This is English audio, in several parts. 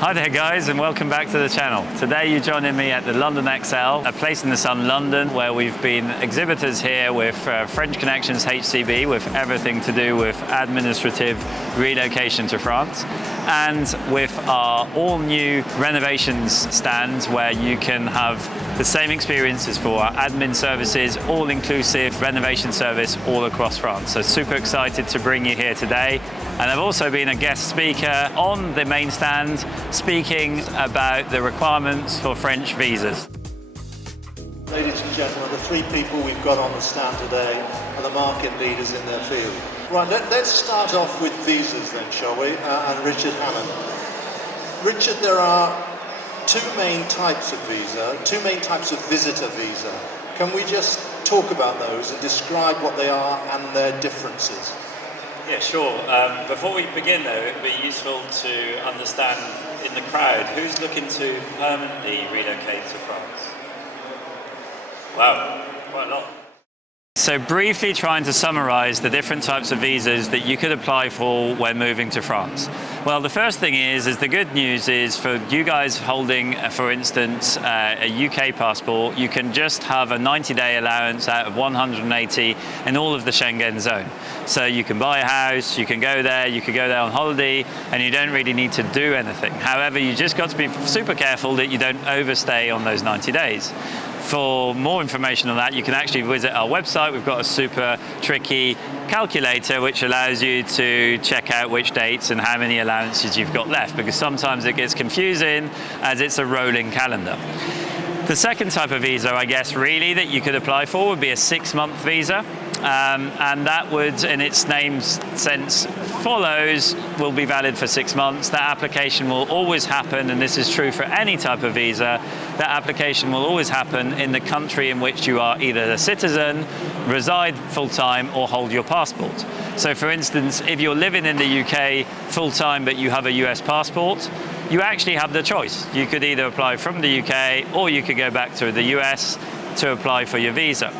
Hi there guys, and welcome back to the channel. Today you're joining me at the London XL, a place in the sun, London, where we've been exhibitors here with French Connections HCB, with everything to do with administrative relocation to France, and with our all-new renovations stands where you can have the same experiences for our admin services, all-inclusive renovation service all across France. So super excited to bring you here today. And I've also been a guest speaker on the main stand, speaking about the requirements for French visas. Ladies and gentlemen, the three people we've got on the stand today are the market leaders in their field. Right, let's start off with visas then, shall we? And Richard Hammond. Richard, there are two main types of visa, two main types of visitor visa. Can we just talk about those and describe what they are and their differences? Yeah, sure. Before we begin though, it would be useful to understand in the crowd who's looking to permanently relocate to France. Wow, quite a lot. So briefly trying to summarize the different types of visas that you could apply for when moving to France. Well, the first thing is the good news is for you guys holding, for instance, a UK passport, you can just have a 90-day allowance out of 180 in all of the Schengen Zone. So you can buy a house, you can go there, you could go there on holiday, and you don't really need to do anything. However, you just got to be super careful that you don't overstay on those 90 days. For more information on that, you can actually visit our website. We've got a super tricky calculator which allows you to check out which dates and how many allowances you've got left, because sometimes it gets confusing as it's a rolling calendar. The second type of visa, I guess, really that you could apply for would be a 6-month visa. And that would, in its name's sense, follows, will be valid for 6 months. That application will always happen, and this is true for any type of visa, that application will always happen in the country in which you are either a citizen, reside full-time, or hold your passport. So for instance, if you're living in the UK full-time but you have a US passport, you actually have the choice. You could either apply from the UK or you could go back to the US to apply for your visa.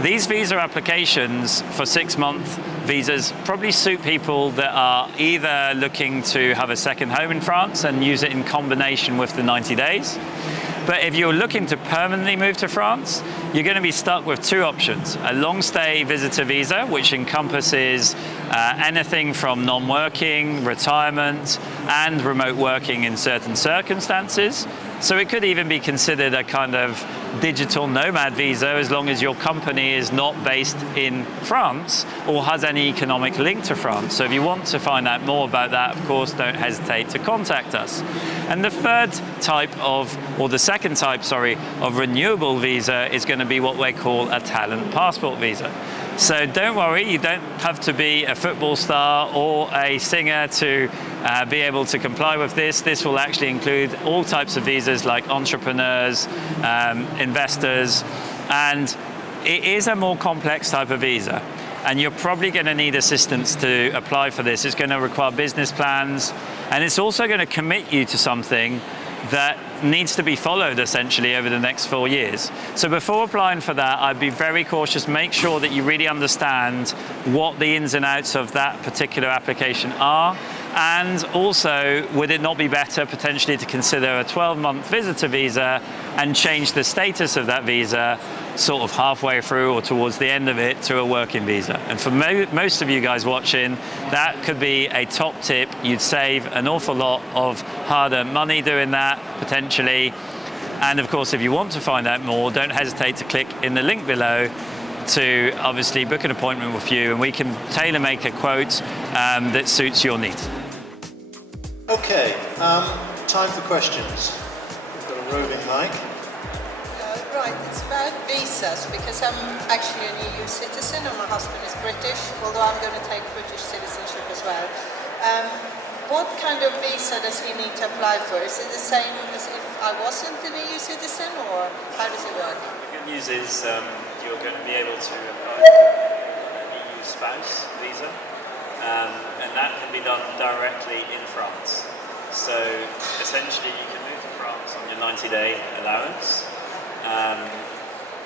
These visa applications for 6-month visas probably suit people that are either looking to have a second home in France and use it in combination with the 90 days. But if you're looking to permanently move to France, you're going to be stuck with two options. A long stay visitor visa, which encompasses anything from non-working, retirement, and remote working in certain circumstances. So it could even be considered a kind of digital nomad visa as long as your company is not based in France or has any economic link to France. So if you want to find out more about that, of course, don't hesitate to contact us. And the third type of, or the second type, sorry, of renewable visa is going to be what we call a talent passport visa. So don't worry, you don't have to be a football star or a singer to be able to comply with this. This will actually include all types of visas like entrepreneurs, investors, and it is a more complex type of visa. And you're probably going to need assistance to apply for this. It's going to require business plans, and it's also going to commit you to something that needs to be followed essentially over the next 4 years. So before applying for that, I'd be very cautious. Make sure that you really understand what the ins and outs of that particular application are. And also, would it not be better potentially to consider a 12-month visitor visa and change the status of that visa sort of halfway through or towards the end of it to a working visa? And for most of you guys watching, that could be a top tip. You'd save an awful lot of hard-earned money doing that, potentially. And of course, if you want to find out more, don't hesitate to click in the link below to obviously book an appointment with you, and we can tailor-make a quote that suits your needs. Okay, time for questions. We've got a roving mic. Right, it's about visas, because I'm actually an EU citizen and my husband is British, although I'm going to take British citizenship as well. What kind of visa does he need to apply for? Is it the same as if I wasn't an EU citizen, or how does it work? The good news is you're going to be able to apply for an EU spouse visa, and that can be done directly in France. So essentially you can move to France on your 90-day allowance.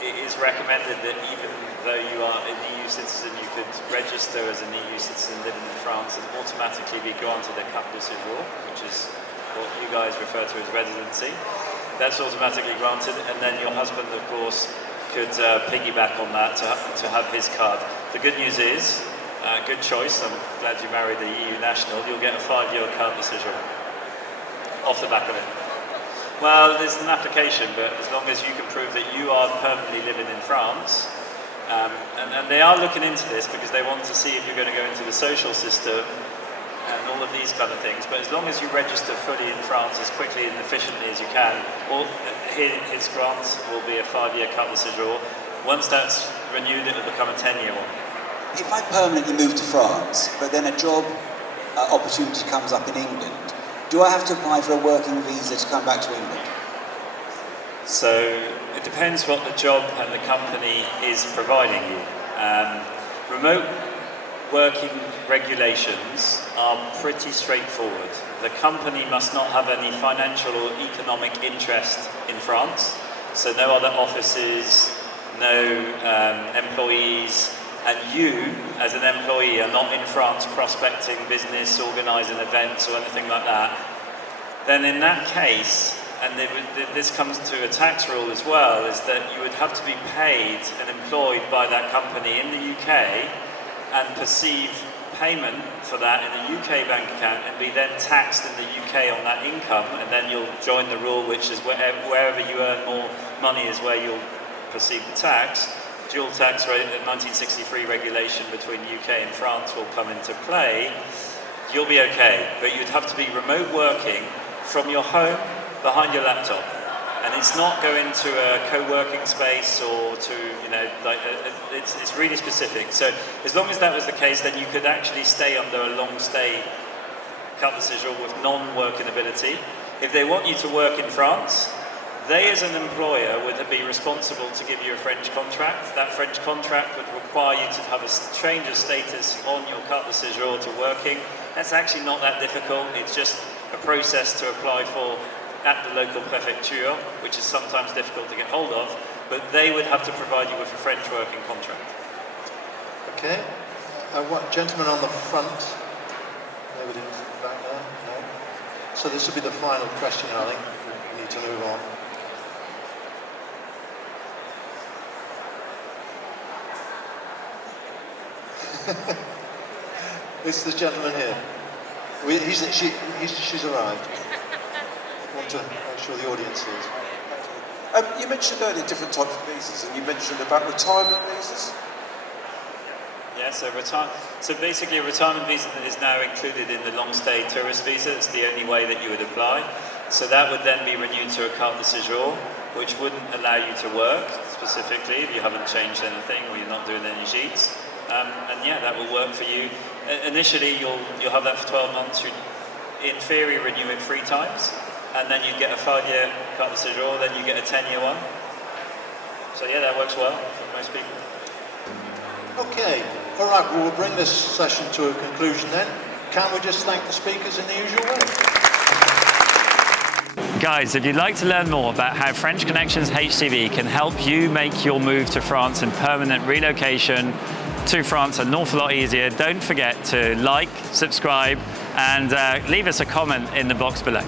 it is recommended that even though you are an EU citizen, you could register as an EU citizen living in France and automatically be granted a carte de séjour, which is what you guys refer to as residency. That's automatically granted, and then your husband, of course, could piggyback on that to have his card. The good news is, good choice, I'm glad you married the EU national, you'll get a 5-year carte de séjour off the back of it. Well, there's an application, but as long as you can prove that you are permanently living in France, and they are looking into this because they want to see if you're going to go into the social system and all of these kind of things. But as long as you register fully in France as quickly and efficiently as you can, his grant will be a 5-year carte de séjour. Once that's renewed, it will become a 10-year one. If I permanently move to France, but then a job opportunity comes up in England, do I have to apply for a working visa to come back to England? So it depends what the job and the company is providing you. Remote working regulations are pretty straightforward. The company must not have any financial or economic interest in France, so no other offices, no employees, and you, as an employee, are not in France prospecting business, organising events or anything like that, then in that case, and this comes to a tax rule as well, is that you would have to be paid and employed by that company in the UK and perceive payment for that in a UK bank account and be then taxed in the UK on that income, and then you'll join the rule, which is wherever you earn more money is where you'll perceive the tax. Dual tax rate, the 1963 regulation between UK and France will come into play. You'll be okay, but you'd have to be remote working from your home behind your laptop, and it's not going to a co-working space or to, it's really specific. So as long as that was the case, then you could actually stay under a long stay carte de séjour with non-working ability. If they want you to work in France, they as an employer would be responsible to give you a French contract. That French contract would require you to have a change of status on your carte de séjour to working. That's actually not that difficult. It's just a process to apply for at the local prefecture, which is sometimes difficult to get hold of, but they would have to provide you with a French working contract. Okay. What gentleman on the front? Nobody back there? No. So this will be the final question, I think. We need to move on. It's the gentleman here. She's arrived. I want to make sure the audience sees. You mentioned earlier different types of visas, and you mentioned about retirement visas. Yeah, so basically a retirement visa is now included in the long stay tourist visa. It's the only way that you would apply. So that would then be renewed to a carte de séjour, which wouldn't allow you to work specifically if you haven't changed anything or you're not doing any gîtes. And yeah, that will work for you. Initially, you'll have that for 12 months. You'd, in theory, renew it 3 times, and then you get a 5-year carte de séjour, then you get a 10-year one. So yeah, that works well for most people. Okay, all right, well, we'll bring this session to a conclusion then. Can we just thank the speakers in the usual way? Guys, if you'd like to learn more about how French Connections HCB can help you make your move to France and permanent relocation to France an awful lot easier, don't forget to like, subscribe, and leave us a comment in the box below.